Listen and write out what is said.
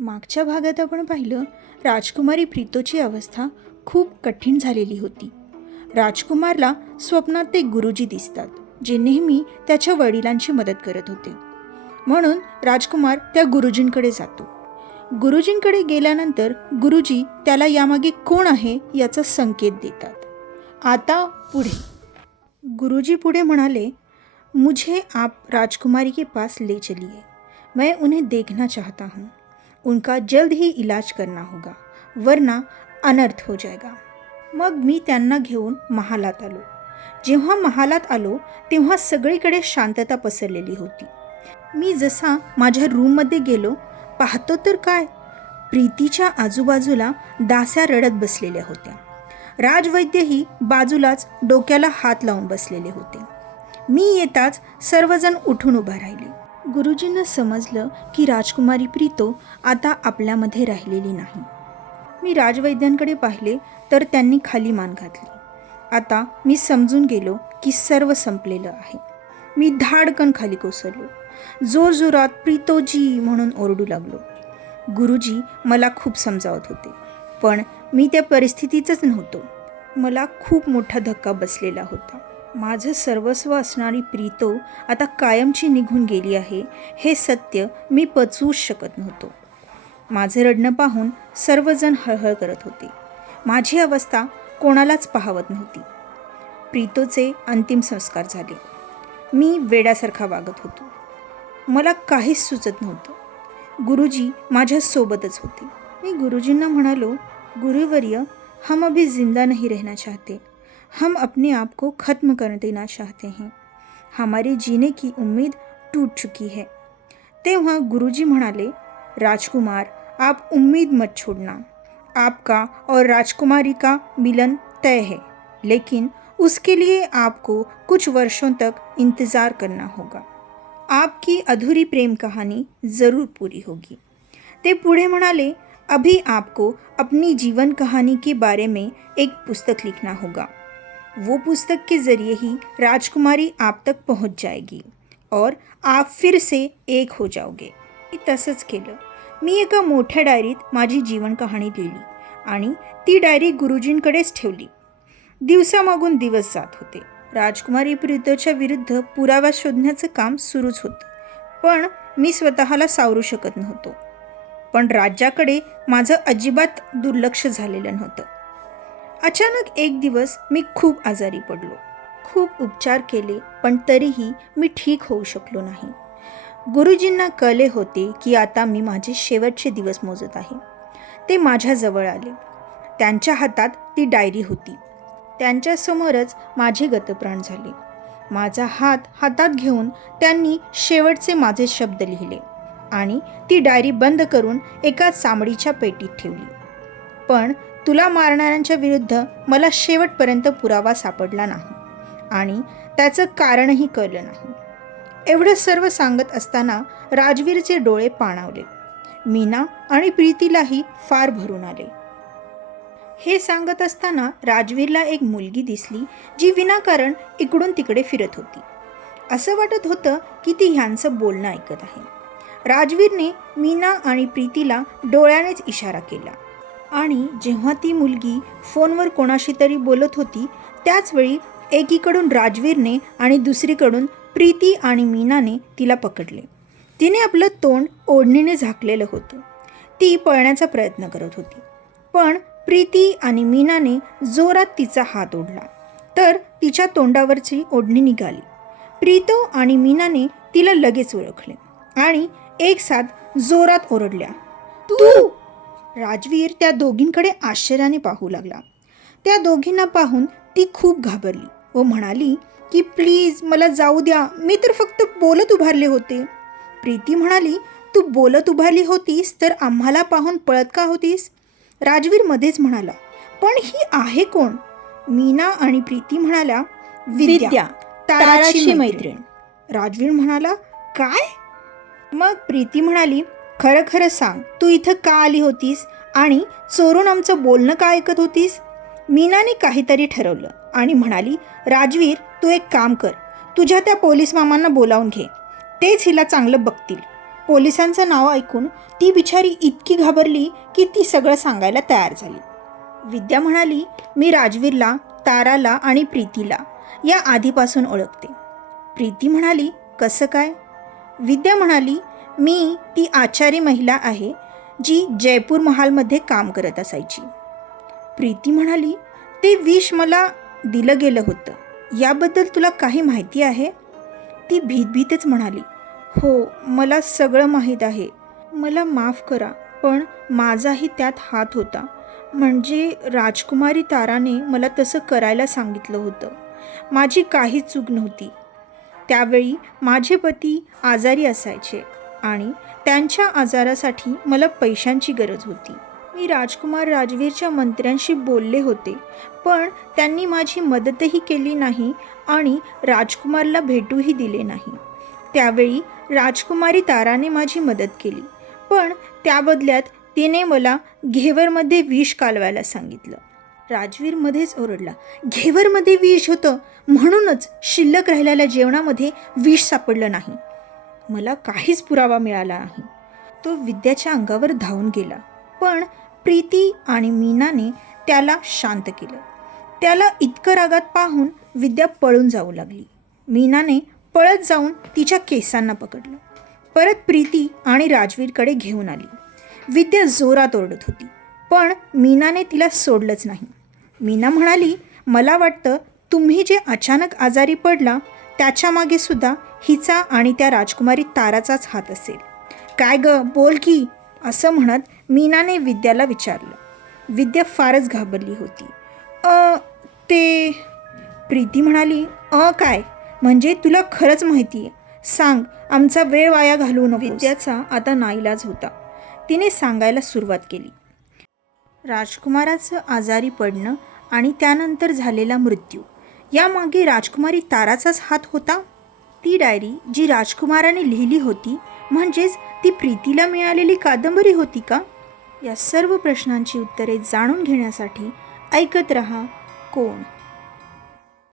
मागच्या भागात आपण पाहिलं राजकुमारी प्रीतोची अवस्था खूप कठीण झालेली होती. राजकुमारला स्वप्नात ते गुरुजी दिसतात जे नेहमी त्याच्या वडिलांची मदत करत होते. म्हणून राजकुमार त्या गुरुजींकडे जातो. गुरुजींकडे गेल्यानंतर गुरुजी त्याला यामागे कोण आहे याचा संकेत देतात. आता पुढे. गुरुजी पुढे म्हणाले मुझे आप राजकुमारी के पास ले चलिए. मैं उन्हें देखना चाहता हूँ. उनका जल्द ही इलाज करना होगा वरना अनर्थ हो जाएगा। मग मी त्यांना घेऊन महालात आलो. जेव्हा महालात आलो तेव्हा सगळीकडे शांतता पसरलेली होती. मी जसा माझ्या रूममध्ये गेलो पाहतो तर काय? प्रीतीच्या आजूबाजूला दास्या रडत बसलेल्या होत्या. राजवैद्यही बाजूलाच डोक्याला हात लावून बसलेले होते. मी येताच सर्वजण उठून उभा राहिले. गुरुजींना समजलं की राजकुमारी प्रीतो आता आपल्यामध्ये राहिलेली नाही. मी राजवैद्यांकडे पाहिले तर त्यांनी खाली मान घातली. आता मी समजून गेलो की सर्व संपलेलं आहे. मी धाडकन खाली कोसळलो. जोरजोरात प्रीतोजी म्हणून ओरडू लागलो. गुरुजी मला खूप समजावत होते पण मी त्या परिस्थितीचंच नव्हतो. मला खूप मोठा धक्का बसलेला होता. माझं सर्वस्व असणारी प्रीतो आता कायमची निघून गेली आहे. हे सत्य मी पचवूच शकत नव्हतो. माझे रडणं पाहून सर्वजण हळहळ करत होते. माझी अवस्था कोणालाच पाहवत नव्हती. प्रीतोचे अंतिम संस्कार झाले. मी वेड्यासारखा वागत होतो. मला काहीच सुचत नव्हतं. गुरुजी माझ्यासोबतच होते. मी गुरुजींना म्हणालो गुरुवर्य हम अभी जिंदा नहीं रहना चाहते. हम अपने आप को ख़त्म कर देना चाहते हैं। हमारे जीने की उम्मीद टूट चुकी है। तेव्हा गुरुजी म्हणाले, राजकुमार, आप उम्मीद मत छोड़ना। आपका और राजकुमारी का मिलन तय है, लेकिन उसके लिए आपको कुछ वर्षों तक इंतज़ार करना होगा। आपकी अधूरी प्रेम कहानी ज़रूर पूरी होगी। ते पुढे म्हणाले, अभी आपको अपनी जीवन कहानी के बारे में एक पुस्तक लिखना होगा। वो पुस्तक के ज़रिए ही राजकुमारी आप तक पहुंच जाएगी और आप फिर से एक हो जाओगे। मी तसंच केलं। मी एका मोठ्या डायरीत माझी जीवन कहाणी लिहिली आणि ती डायरी गुरुजींकडेच ठेवली. दिवसामागून दिवस जात होते. राजकुमारी प्रीतोच्या विरुद्ध पुरावा शोधण्याचं काम सुरूच होतं. पण मी स्वतःला सावरू शकत नव्हतो. पण राज्याकडे माझं अजिबात दुर्लक्ष झालेलं नव्हतं. अचानक एक दिवस मी खूप आजारी पडलो. खूप उपचार केले पण तरीही मी ठीक होऊ शकलो नाही. गुरुजींना कळले होते की आता मी माझे शेवटचे दिवस मोजत आहे. ते माझ्याजवळ आले. त्यांच्या हातात ती डायरी होती. त्यांच्यासमोरच माझे गतप्राण झाले. माझा हात हातात घेऊन त्यांनी शेवटचे माझे शब्द लिहिले आणि ती डायरी बंद करून एका चामडीच्या पेटीत ठेवली. पण तुला मारणाऱ्यांच्या विरुद्ध मला शेवटपर्यंत पुरावा सापडला नाही आणि त्याचं कारणही कळलं नाही. एवढं सर्व सांगत असताना राजवीरचे डोळे पाणावले. मीना आणि प्रीतीलाही फार भरून आले. हे सांगत असताना राजवीरला एक मुलगी दिसली जी विनाकारण इकडून तिकडे फिरत होती. असं वाटत होतं की ती ह्यांचं बोलणं ऐकत आहे. राजवीरने मीना आणि प्रीतीला डोळ्यानेच इशारा केला. आणि जेव्हा ती मुलगी फोनवर कोणाशी तरी बोलत होती त्याचवेळी एकीकडून राजवीरने आणि दुसरीकडून प्रीती आणि मीनाने तिला पकडले. तिने आपलं तोंड ओढणीने झाकलेलं होतं. ती पळण्याचा प्रयत्न करत होती. पण प्रीती आणि मीनाने जोरात तिचा हात ओढला. तर तिच्या तोंडावरची ओढणी निघाली. प्रीतो आणि मीनाने तिला लगेच ओळखले आणि एक साथ जोरात ओरडल्या तू राजवीर त्या दोघींकडे आश्चर्याने पाहू लागला. त्या दोघींना पाहून ती खूप घाबरली व म्हणाली की प्लीज मला जाऊ द्या. मी तर फक्त बोलत उभारले होते. प्रीती म्हणाली तू बोलत उभारली होतीस तर आम्हाला पाहून पळत का होतीस? राजवीर मध्येच म्हणाला पण ही आहे कोण? मीना आणि प्रीती म्हणाल्या विद्या ताराची मैत्रीण. राजवीर म्हणाला काय? मग प्रीती म्हणाली खरं खरं सांग तू इथं का आली होतीस? आणि चोरून आमचं बोलणं का ऐकत होतीस? मीनाने काहीतरी ठरवलं आणि म्हणाली राजवीर तू एक काम कर. तुझ्या त्या पोलीस मामांना बोलावून घे. तेच हिला चांगलं बघतील. पोलिसांचं नाव ऐकून ती बिचारी इतकी घाबरली की ती सगळं सांगायला तयार झाली. विद्या म्हणाली मी राजवीरला ताराला आणि प्रीतीला या आधीपासून ओळखते. प्रीती म्हणाली कसं काय? विद्या म्हणाली मी ती आचारी महिला आहे जी जयपूर महालमध्ये काम करत असायची. प्रीती म्हणाली ते विष मला दिलं गेलं होतं. याबद्दल तुला काही माहिती आहे? ती भीतभीतच म्हणाली हो मला सगळं माहीत आहे. मला माफ करा पण माझाही त्यात हात होता. म्हणजे राजकुमारी ताराने मला तसं करायला सांगितलं होतं. माझी काही चूक नव्हती. त्यावेळी माझे पती आजारी असायचे. आणि त्यांच्या आजारासाठी मला पैशांची गरज होती. मी राजकुमार राजवीरच्या मंत्र्यांशी बोलले होते पण त्यांनी माझी मदतही केली नाही आणि राजकुमारला भेटूही दिले नाही. त्यावेळी राजकुमारी ताराने माझी मदत केली पण त्याबदल्यात तिने मला घेवरमध्ये विष कालवायला सांगितलं. राजवीरमध्येच ओरडला घेवरमध्ये विष होतं? म्हणूनच शिल्लक राहिलेल्या जेवणामध्ये विष सापडलं नाही. मला काहीच पुरावा मिळाला नाही. तो विद्याच्या अंगावर धावून गेला. पण प्रीती आणि मीनाने त्याला शांत केलं. त्याला इतकं रागात पाहून विद्या पळून जाऊ लागली. मीनाने पळत जाऊन तिच्या केसांना पकडलं. परत प्रीती आणि राजवीरकडे घेऊन आली. विद्या जोरात ओरडत होती. पण मीनाने तिला सोडलंच नाही. मीना म्हणाली मला वाटतं तुम्ही जे अचानक आजारी पडला त्याच्यामागे सुद्धा हिचा आणि त्या राजकुमारी ताराचाच हात असेल. काय ग? बोल की. असं म्हणत मीनाने विद्याला विचारलं. विद्या फारच घाबरली होती. अ ते प्रीती म्हणाली अ काय? म्हणजे तुला खरंच माहिती आहे सांग आमचा वेळ वाया घालवू नको विद्याचा आता नाईलाज होता. तिने सांगायला सुरुवात केली. राजकुमाराचं आजारी पडणं आणि त्यानंतर झालेला मृत्यू. यामागे राजकुमारी ताराचाच हात होता. ती डायरी जी राजकुमाराने लिहिली होती म्हणजेच ती प्रीतीला मिळालेली कादंबरी होती का? या सर्व प्रश्नांची उत्तरे जाणून घेण्यासाठी ऐकत रहा कोण?